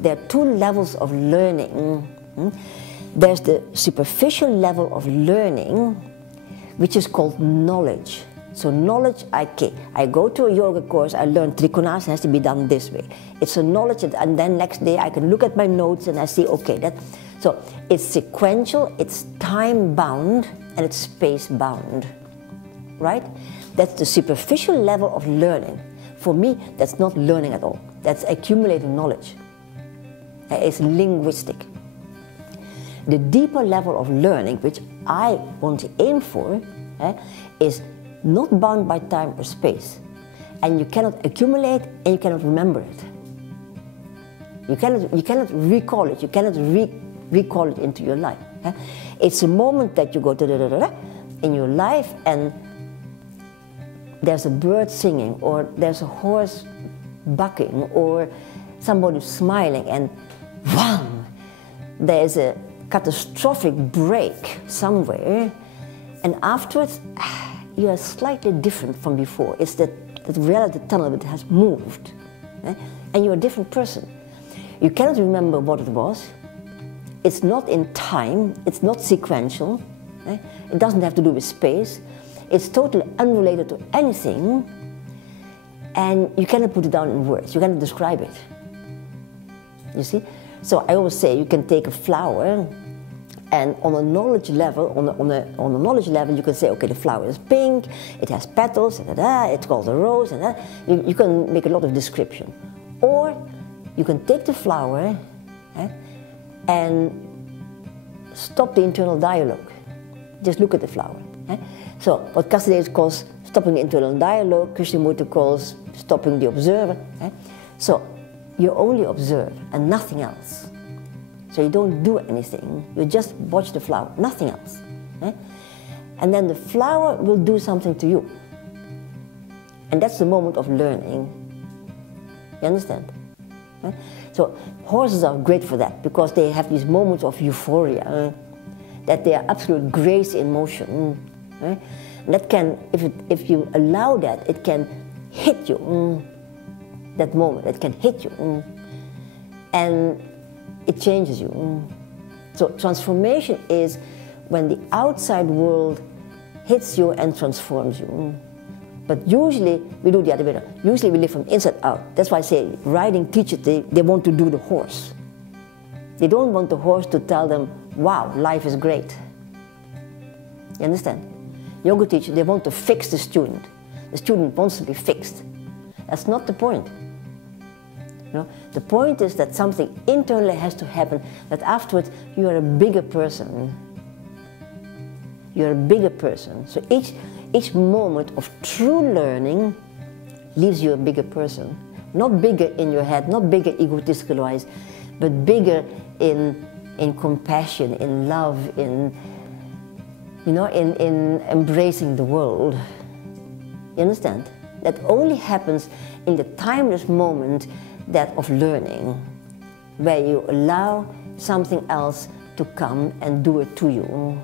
there are two levels of learning. There's the superficial level of learning, which is called knowledge. So knowledge, I go to a yoga course, I learn Trikonasana has to be done this way. It's a knowledge, and then next day I can look at my notes and I see, okay, so it's sequential, it's time bound, and it's space bound, right? That's the superficial level of learning. For me, that's not learning at all. That's accumulating knowledge. It's linguistic. The deeper level of learning, which I want to aim for, is not bound by time or space. And you cannot accumulate and you cannot remember it. You cannot recall it, you cannot recall it into your life. It's a moment that you go in your life and there's a bird singing, or there's a horse bucking, or somebody smiling, and wham! There's a catastrophic break somewhere, and afterwards you are slightly different from before. It's that reality tunnel that has moved, and you're a different person. You cannot remember what it was. It's not in time, it's not sequential, it doesn't have to do with space, it's totally unrelated to anything, and you cannot put it down in words, you cannot describe it. You see? So I always say you can take a flower, and on a knowledge level, on a knowledge level, you can say, okay, the flower is pink, it has petals, it's called a rose, and you can make a lot of description. Or you can take the flower and stop the internal dialogue. Just look at the flower. So what Cassidy calls stopping the internal dialogue, Krishnamurti calls stopping the observer. So you only observe and nothing else. So you don't do anything, you just watch the flower, nothing else. And then the flower will do something to you. And that's the moment of learning. You understand? So horses are great for that, because they have these moments of euphoria, that they are absolute grace in motion. That can, if you allow that, it can hit you, that moment, it can hit you, and it changes you. So transformation is when the outside world hits you and transforms you. But usually we do the other way around. Usually we live from inside out. That's why I say riding teachers, they want to do the horse. They don't want the horse to tell them, wow, life is great. You understand? Yoga teachers, they want to fix the student. The student wants to be fixed. That's not the point. The point is that something internally has to happen, that afterwards you are a bigger person. You're a bigger person. So each moment of true learning leaves you a bigger person. Not bigger in your head, not bigger egotistical-wise, but bigger in compassion, in love, in embracing the world. You understand? That only happens in the timeless moment of learning, where you allow something else to come and do it to you.